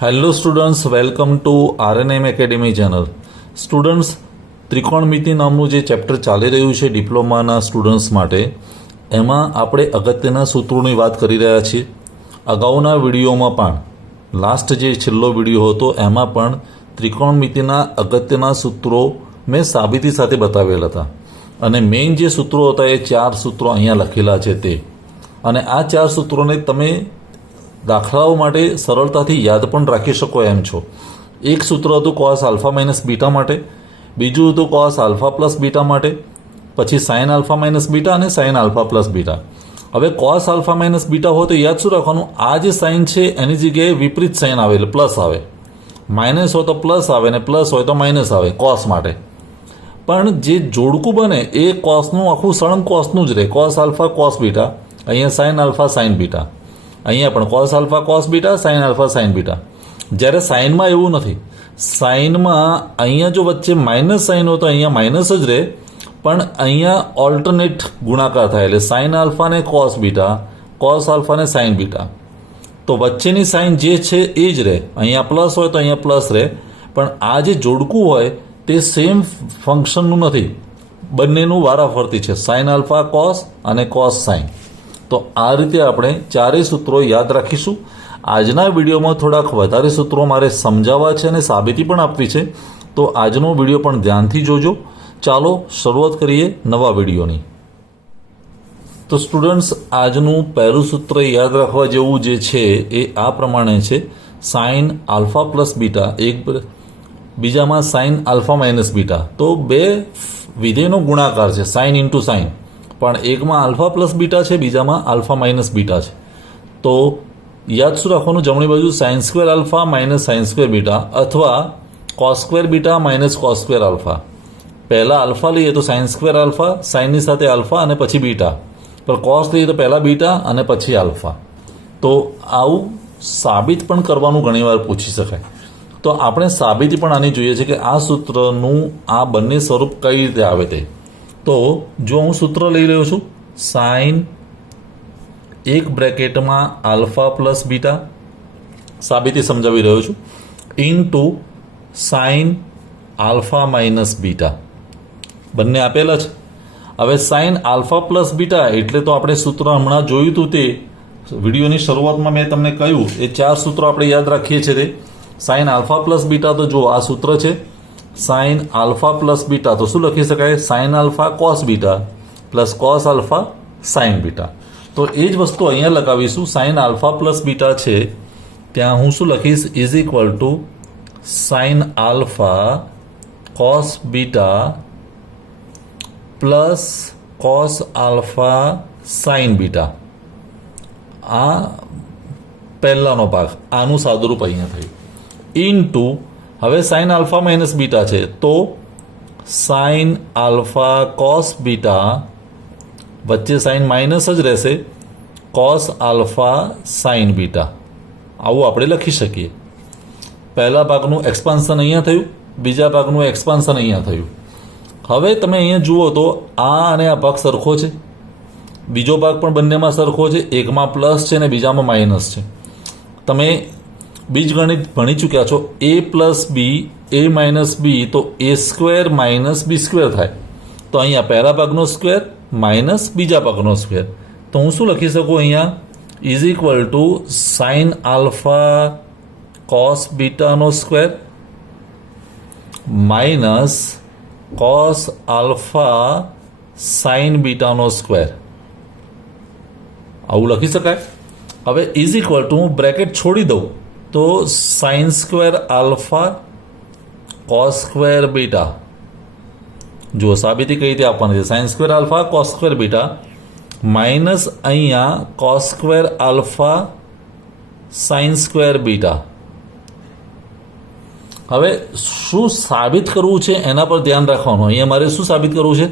Hello students, welcome to RNM academy channel. Students, ત્રિકોણમિતિ નામનું જે ચેપ્ટર ચાલી રહ્યું છે ડિપ્લોમાના સ્ટુડન્ટ્સ માટે, એમાં આપણે અગત્યના સૂત્રોની વાત કરી રહ્યા છીએ. અગાઉના વિડીયોમાં પણ, લાસ્ટ જે છેલ્લો વિડીયો હતો એમાં પણ ત્રિકોણમિતિના અગત્યના સૂત્રો મેં સાબિતી સાથે બતાવેલ હતા. અને મેઇન જે સૂત્રો હતા એ 4 સૂત્રો અહીંયા લખેલા છે તે. અને આ 4 સૂત્રોને તમે દાખલાઓ માટે સરળતાથી યાદ પણ રાખી શકો એમ છો. એક સૂત્ર હતું કોસ આલ્ફા માઇનસ બીટા માટે, બીજું હતું કોસ આલ્ફા પ્લસ બીટા માટે, પછી સાઇન આલ્ફા માઇનસ બીટા અને સાઇન આલ્ફા પ્લસ બીટા. હવે કોસ આલ્ફા માઇનસ બીટા હોય તો યાદ શું રાખવાનું, આ જે સાઇન છે એની જગ્યાએ વિપરીત સાઇન આવે એટલે પ્લસ આવે. માઇનસ હોય તો પ્લસ આવે ને પ્લસ હોય તો માઇનસ આવે કોસ માટે. પણ જે જોડકું બને એ કોસનું આખું સળંગ કોસનું જ રહે. કોસ આલ્ફા કોસ બીટા, અહીંયા સાઇન આલ્ફા સાઇન બીટા, અહીંયા પણ cos alpha cos beta, sine alpha sign beta. જ્યારે સાઇનમાં એવું નથી. સાઇનમાં અહીંયા જો વચ્ચે માઇનસ સાઇન હોય તો અહીંયા માઇનસ જ રહે, પણ અહીંયા ઓલ્ટરનેટ ગુણાકાર થાય એટલે સાઇન આલ્ફા ને કોસ બીટા, કોસ આલ્ફા ને સાઇન બીટા. તો વચ્ચેની સાઇન જે છે એ જ રહે. અહીંયા પ્લસ હોય તો અહીંયા પ્લસ રહે, પણ આ જે જોડકું હોય તે સેમ ફંક્શનનું નથી, બંનેનું વારાફરતી છે, સાઇન આલ્ફા કોસ અને કોસ સાઇન. તો આ રીતે આપણે 4 સૂત્રો યાદ રાખીશું. આજના વિડીયોમાં થોડાક વધારે સૂત્રો મારે સમજાવવા છે અને સાબિતી પણ આપવી છે, તો આજનો વિડીયો પણ ધ્યાનથી જોજો. ચાલો શરૂઆત કરીએ નવા વિડીયોની. તો સ્ટુડન્ટ્સ, આજનું પહેલું સૂત્ર યાદ રાખવા જેવું જે છે એ આ પ્રમાણે છે. સાઇન આલ્ફા પ્લસ બીટા, એક બીજામાં સાઇન આલ્ફા માઇનસ બીટા. તો બે વિધેયનો ગુણાકાર છે, સાઇન ઇન્ટુ સાઇન, પણ એકમાં આલ્ફા પ્લસ બીટા છે, બીજામાં આલ્ફા માઇનસ બીટા છે. તો યાદ શું રાખવાનું, જમણી બાજુ sine square alpha minus sine square beta, અથવા cos square beta minus cos square alpha. પહેલાં આલ્ફા લઈએ તો સાઇન સ્ક્વેર આલ્ફા, સાઇનની સાથે આલ્ફા અને પછી બીટા. પણ કોસ લઈએ તો પહેલાં બીટા અને પછી આલ્ફા. તો આવું સાબિત પણ કરવાનું ઘણીવાર પૂછી શકાય. તો આપણે સાબિતી પણ આની જોઈએ છે કે આ સૂત્રનું આ બંને સ્વરૂપ કઈ રીતે આવે તે. તો જો હું સૂત્ર લઈ રહ્યો છું, સાઇન એક બ્રેકેટમાં આલ્ફા પ્લસ બીટા, સાબિતી સમજાવી રહ્યો છું, into sine alpha minus beta, બંને આપેલા છે. હવે સાઇન આલ્ફા પ્લસ બીટા એટલે તો આપણે સૂત્ર હમણાં જોયું હતું, તે વિડીયોની શરૂઆતમાં મેં તમને કહ્યું એ 4 સૂત્રો આપણે યાદ રાખીએ છીએ. તે સાઇન આલ્ફા પ્લસ બીટા, તો જો આ સૂત્ર છે સાઇન આલ્ફા પ્લસ બીટા. તો શું લખી શકાય, sign alpha cos beta plus cos alpha sign beta. તો એ જ વસ્તુ અહીંયા લગાવીશું. સાઇન આલ્ફા પ્લસ બીટા છે ત્યાં હું શું લખીશ, is equal to sine alpha cos beta plus cos alpha sign beta. આ પહેલાનો ભાગ, આનું સાદુરૂપ અહીંયા થયું. ઇન્ટુ હવે સાઇન આલ્ફા માઇનસ બીટા છે તો સાઇન આલ્ફા કોસ બીટા, વચ્ચે સાઇન માઇનસ જ રહેશે, કોસ આલ્ફા સાઇન બીટા. આવું આપણે લખી શકીએ. પહેલા ભાગનું એક્સપાન્શન અહીંયા થયું, બીજા ભાગનું એક્સપાન્શન અહીંયા થયું. હવે તમે અહીંયા જુઓ તો આ અને આ ભાગ સરખો છે, બીજો ભાગ પણ બંનેમાં સરખો છે, એકમાં પ્લસ છે અને બીજામાં માઇનસ છે. તમે બીજગણિત ભણી ચૂક્યા છો, a plus B a minus B, તો a square minus B square થાય. તો અહીંયા પહેલા ભાગનો સ્ક્વેર માઇનસ બીજા ભાગનો સ્ક્વેર. તો હું શું લખી શકું અહીંયા, is equal to sine alpha cos બીટાનો square minus cos alpha sine બીટાનો સ્ક્વેર. આવું લખી શકાય. હવે ઇઝ ઇક્વલ ટુ હું બ્રેકેટ છોડી દઉં તો sine square alpha cos square beta. જુઓ સાબિતી કઈ રીતે આપવાની છે, sine square alpha cos square beta minus અહીંયા cos square alpha sine square beta. હવે શું સાબિત કરવું છે એના પર ધ્યાન રાખવાનું. અહીંયા મારે શું સાબિત કરવું છે,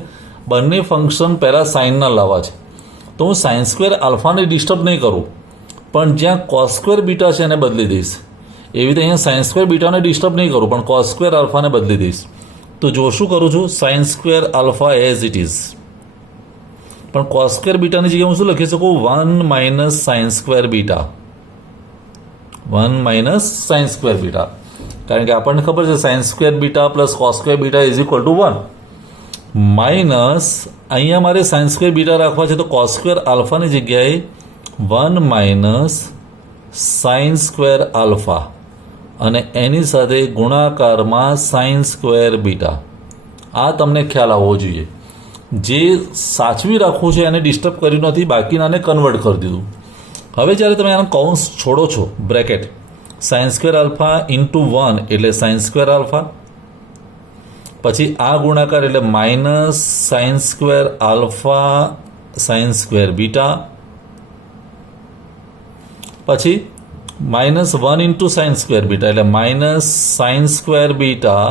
બંને ફંક્શન પહેલાં સાઇનના લાવવા છે. તો હું સાઇન સ્ક્વેર આલ્ફાને ડિસ્ટર્બ નહીં કરું, પણ જ્યાં કોસ સ્ક્વેર બીટા છે એને બદલી દઈશ. એવી રીતે અહીંયા સાઇન સ્ક્વેર બીટાને ડિસ્ટર્બ નહીં કરું, પણ કોસ સ્ક્વેર આલ્ફાને બદલી દઈશ. તો જો શું કરું છું, sign square alpha as it is, પણ કોસ સ્ક્વેર બીટાની જગ્યાએ હું શું લખી શકું, 1 minus sine square beta. 1 minus sine square beta, કારણ કે આપણને ખબર છે sine square beta plus cos square beta is equal two 1 minus અહીંયા મારે સાઇન સ્ક્વેર બીટા રાખવા છે તો કોસ સ્ક્વેર આલ્ફાની જગ્યાએ 1 માઇનસ સાઇન સ્ક્વેર આલ્ફા અને એની સાથે ગુણાકારમાં સાઇન સ્ક્વેર બીટા. આ તમને ખ્યાલ આવવો જોઈએ. જે સાચવી રાખવું છે એને ડિસ્ટર્બ કર્યું નથી, બાકીનાને કન્વર્ટ કરી દીધું. હવે જ્યારે તમે આનો કૌંસ છોડો છો, bracket, sine square alpha into 1 એટલે સાઇન સ્ક્વેર આલ્ફા, પછી આ ગુણાકાર એટલે minus sine square alpha sine square beta, પછી -1 ઇન્ટુ સાઇન સ્ક્વેર બીટા એટલે માઇનસ સાઇન સ્ક્વેર બીટા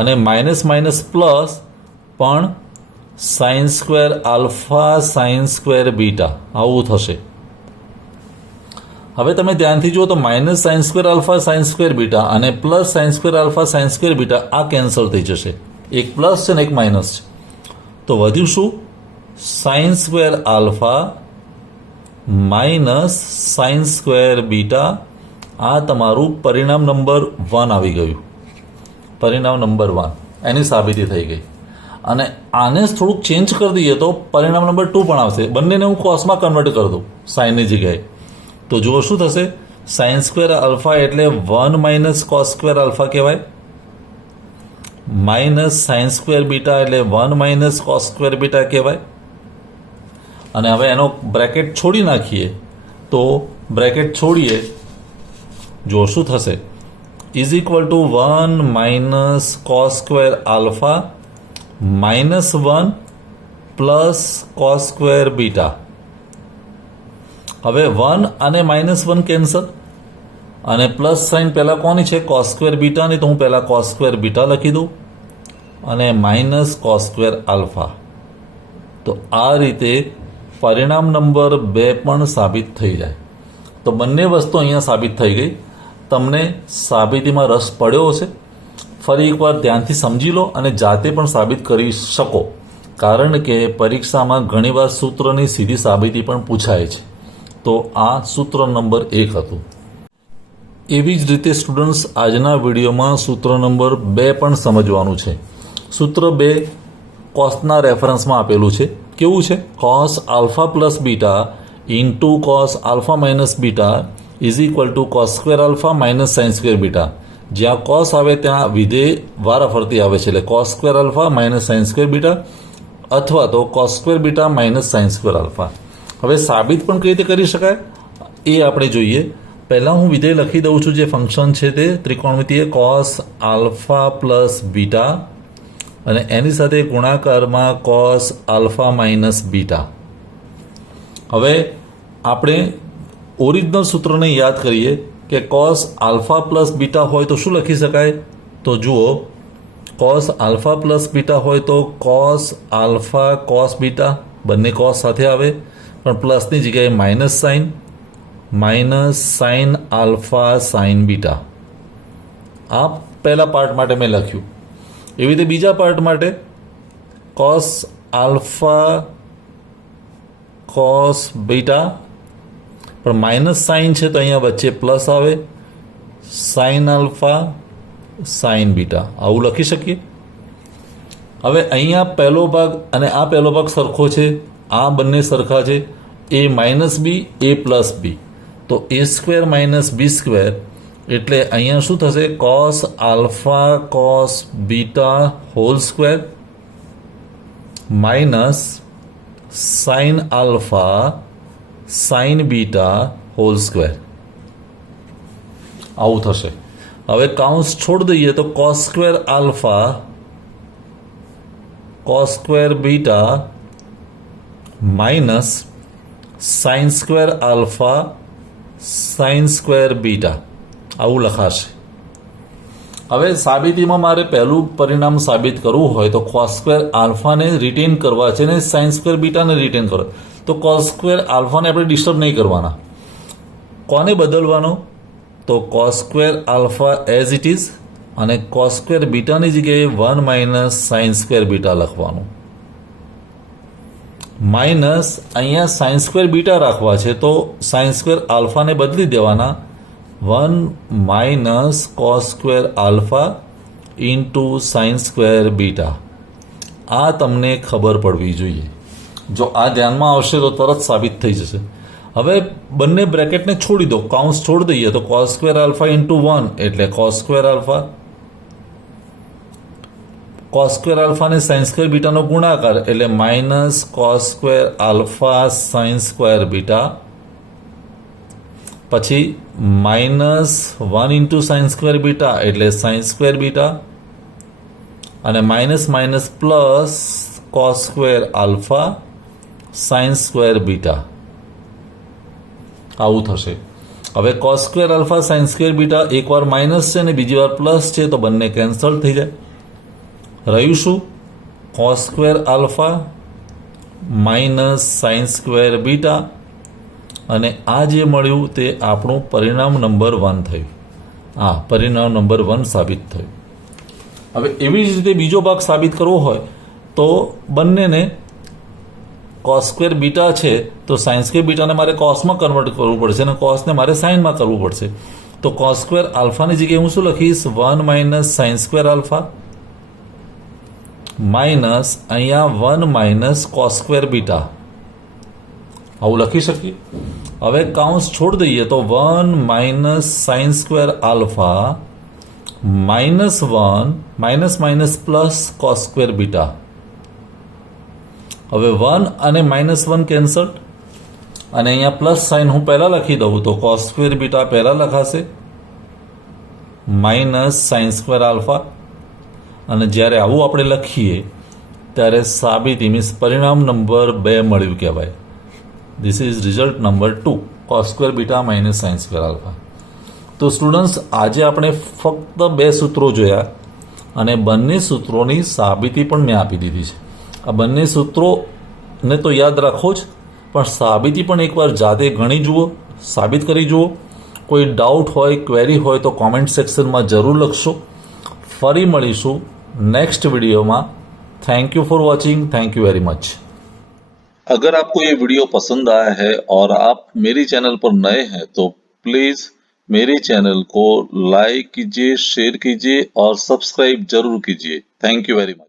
અને માઇનસ માઇનસ પ્લસ પણ sine square alpha sine square beta આવું થશે. હવે તમે ધ્યાનથી જુઓ તો minus sine square alpha sine square beta અને plus sine square alpha sine square beta આ કેન્સલ થઈ જશે. એક પ્લસ છે ને એક માઇનસ છે, તો વધ્યું શું? Sign square alpha minus sine square beta. આ તમારું પરિણામ નંબર 1 આવી ગયું. પરિણામ નંબર 1 એની સાબિતી થઈ ગઈ. અને આને થોડુંક ચેન્જ કરી દઈએ તો પરિણામ નંબર 2 પણ આવશે. બંનેને હું કોસમાં કન્વર્ટ કરી દઉં સાઇનની જગ્યાએ, તો જુઓ શું થશે? સાઇન સ્ક્વેર આલ્ફા એટલે 1 માઇનસ કોસ સ્ક્વેર આલ્ફા કહેવાય, માઇનસ સાઇન સ્ક્વેર બીટા એટલે 1 માઇનસ કોસ સ્ક્વેર બીટા કહેવાય. અને હવે એનો બ્રેકેટ છોડી નાખીએ તો બ્રેકેટ છોડીએ, જો શું થશે? Is equal two 1 minus cos square alpha -1 plus cos square beta. હવે 1 અને -1 કેન્સલ અને પ્લસ સાઇન પહેલાં કોની છે? કોસ સ્ક્વેર બીટાની, તો હું પહેલાં કોસ સ્ક્વેર બીટા લખી દઉં અને માઇનસ કોસ સ્ક્વેર આલ્ફા. તો આ રીતે પરિણામ નંબર 2 પણ સાબિત થઈ જાય. તો બંને વસ્તુ અહીંયા સાબિત થઈ ગઈ. તમને સાબિતીમાં રસ પડ્યો હશે? ફરી એકવાર ધ્યાનથી સમજી લો અને જાતે પણ સાબિત કરી શકો, કારણ કે પરીક્ષામાં ઘણીવાર સૂત્રની સીધી સાબિતી પણ પૂછાય છે. તો આ સૂત્ર નંબર 1 હતું. એવી જ રીતે સ્ટુડન્ટ્સ આજના વિડીયોમાં સૂત્ર નંબર 2 પણ સમજવાનું છે. સૂત્ર 2 કોસના રેફરન્સમાં આપેલું છે. કેવું છે? Cos alpha plus beta into cos alpha minus beta is equal two cos square alpha minus sine square beta. જ્યાં કોસ આવે ત્યાં વિધેય વારાફરતી આવે છે, એટલે cos square alpha minus sine square beta અથવા તો cos square beta minus sine square alpha. હવે સાબિત પણ કઈ રીતે કરી શકાય એ આપણે જોઈએ. પહેલાં હું વિધેય લખી દઉં છું. જે ફંક્શન છે તે ત્રિકોણમિતિય કોસ આલ્ફા પ્લસ બીટા અને એની સાથે ગુણાકારમાં કોસ આલ્ફા માઇનસ બીટા. હવે આપણે ઓરિજિનલ સૂત્રને યાદ કરીએ કે કોસ આલ્ફા પ્લસ બીટા હોય તો શું લખી શકાય? તો જુઓ, કોસ આલ્ફા પ્લસ બીટા હોય તો કોસ આલ્ફા કોસ બીટા, બંને કોસ સાથે આવે પણ પ્લસની જગ્યાએ minus sine alpha sign beta. આ પહેલા પાર્ટ માટે મેં લખ્યું. એવી રીતે બીજા પાર્ટ માટે કોસ આલ્ફા કોસ બીટા, પણ માઇનસ સાઇન છે તો અહીંયા વચ્ચે પ્લસ આવે, સાઇન આલ્ફા સાઇન બીટા આવું લખી શકીએ. હવે અહીંયા પહેલો ભાગ અને આ પહેલો ભાગ સરખો છે, આ બંને સરખા છે. એ માઇનસ બી એ પ્લસ બી, તો એ સ્ક્વેર માઇનસ બી સ્ક્વેર એટલે અહીંયા શું થશે? Cos alpha cos beta whole square minus sine alpha sign beta whole square આવું થશે. હવે કાઉન્સ છોડી દઈએ તો cos square alpha cos square beta minus sine square alpha sine square beta આવું લખાશે. હવે સાબિતીમાં મારે પહેલું પરિણામ સાબિત કરવું હોય તો કોસ સ્ક્વેર આલ્ફાને રિટેન કરવા છે ને સાઇન સ્ક્વેર બીટાને રિટેન કરવા. તો કોસ સ્ક્વેર આલ્ફાને આપણે ડિસ્ટર્બ નહીં કરવાના. કોને બદલવાનો? તો cos square alpha as it is અને કોસ સ્ક્વેર બીટાની જગ્યાએ 1 માઇનસ સાઇન સ્ક્વેર બીટા લખવાનું. માઇનસ અહીંયા સાઇન સ્ક્વેર બીટા રાખવા છે તો સાઇન સ્ક્વેર આલ્ફાને બદલી દેવાના 1 minus cos square alpha into sine square beta. આ તમને ખબર પડવી જોઈએ. જો આ ધ્યાનમાં આવશે તો તરત સાબિત થઈ જશે. હવે બંને બ્રેકેટને છોડી દો, કાઉન્સ છોડી દઈએ તો કોસ સ્ક્વેર આલ્ફા ઇન્ટુ 1 એટલે cos square alpha, cos square alpha અને સાઇન સ્ક્વેર બીટાનો ગુણાકાર એટલે minus cos square alpha sine square beta, પછી minus 1 into sine square beta એટલે સાઇન સ્ક્વેર બીટા, અને minus minus plus cos square alpha sine square beta. આવું થશે. હવે cos square alpha sine square beta એકવાર માઇનસ છે અને બીજી વાર પ્લસ છે તો બંને કેન્સલ થઈ જાય. રહ્યું શું? Cos square alpha minus sine square beta, અને આ જે મળ્યું તે આપણું પરિણામ નંબર 1 થયું. આ પરિણામ નંબર 1 સાબિત થયું. હવે એવી જ રીતે બીજો ભાગ સાબિત કરવો હોય તો બંનેને કોસ સ્ક્વેર બીટા છે તો સાઇન સ્ક્વેર બીટાને મારે કોસમાં કન્વર્ટ કરવું પડશે અને કોસને મારે સાઇનમાં કરવું પડશે. તો કોસ સ્ક્વેર આલ્ફાની જગ્યાએ હું શું લખીશ? 1 minus sine square alpha minus અહીંયા 1 માઇનસ કોસ સ્ક્વેર બીટા. આવું લખી શકીએ. હવે કાઉન્સ છોડી દઈએ તો 1 minus sine square alpha minus 1 minus minus plus cos square beta. હવે 1 અને માઇનસ 1 કેન્સલ, અને અહીંયા પ્લસ સાઇન હું પહેલાં લખી દઉં તો કોસ સ્ક્વેર બીટા પહેલાં લખાશે માઇનસ સાઇન સ્ક્વેર આલ્ફા, અને જ્યારે આવું આપણે લખીએ ત્યારે સાબિતી મીન્સ પરિણામ નંબર 2 મળ્યું કહેવાય. This is result number 2, cos square beta minus sine square alpha. તો સ્ટુડન્ટ્સ, આજે આપણે ફક્ત 2 સૂત્રો જોયા અને બંને સૂત્રોની સાબિતી પણ મેં આપી દીધી છે. આ બંને સૂત્રોને તો યાદ રાખો જ, પણ સાબિતી પણ એકવાર જાતે ગણી જુઓ, સાબિત કરી જુઓ. કોઈ ડાઉટ હોય, ક્વેરી હોય તો કોમેન્ટ સેક્શનમાં જરૂર લખશો. ફરી મળીશું नेक्स्ट वीडियो में. Thank you for watching. Thank you very much. अगर आपको ये वीडियो पसंद आया है और आप मेरी चैनल पर नए हैं तो प्लीज मेरे चैनल को लाइक कीजिए, शेयर कीजिए और सब्सक्राइब जरूर कीजिए. Thank you very much.